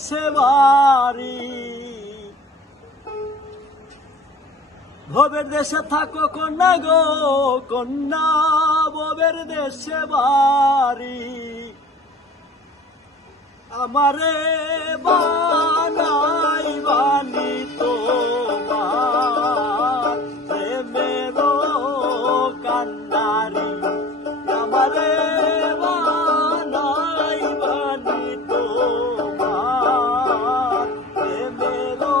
দেশে বাড়ি। ভবের দেশে থাকো কন্যা গো কন্যা, ভবের দেশে বাড়ি। আমারে বানাই বানি তোমার প্রেমেরও কান্ডারি। আমারে বানাই বানি তোমার প্রেমেরও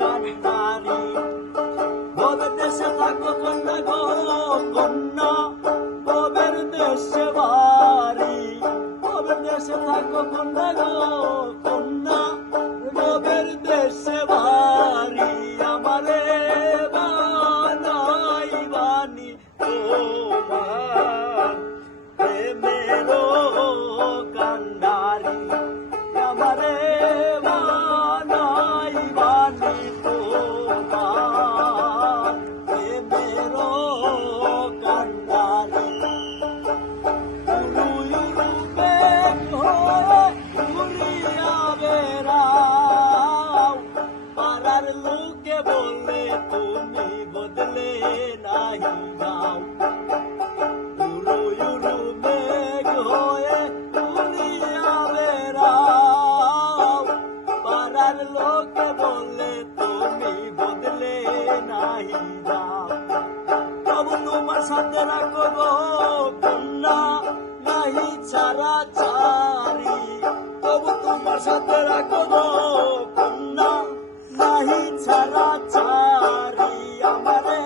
কান্ডারি। ভবের দেশে থাকো কন্যা গো কন্যা, ভবের দেশে বাড়ি। ভবের দেশে থাকো কন্যা গো কন্যা, ভবের দেশে বাড়ি। আমারে বানাই বানি তোমার প্রেমেরও কান্ডারি। আমারে বানাই বানি তোমার প্রেমেরও কান্ডারি। পাড়ার লোকে বলে তুমি বদলে নাই যাও। উড়ু উড়ু মেঘ হয়ে উড়িয়া বেড়াও। পাড়ার লোকে বলে তুমি বদলে নাই যাও। তবু তোমার সাথে রাখো গো কন্যা, নাহি ছাড়া চারি। তবু তোমার সাথে রাখো গো কন্যা, নাহি ছাড়া চারি। আমারে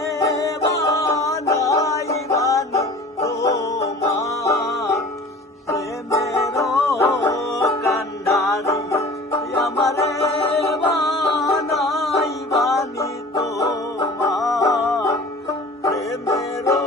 বানাই বানি তোমার প্রেমেরও কান্ডারি। আমারে বানাই বানি তোমার প্রেমেরও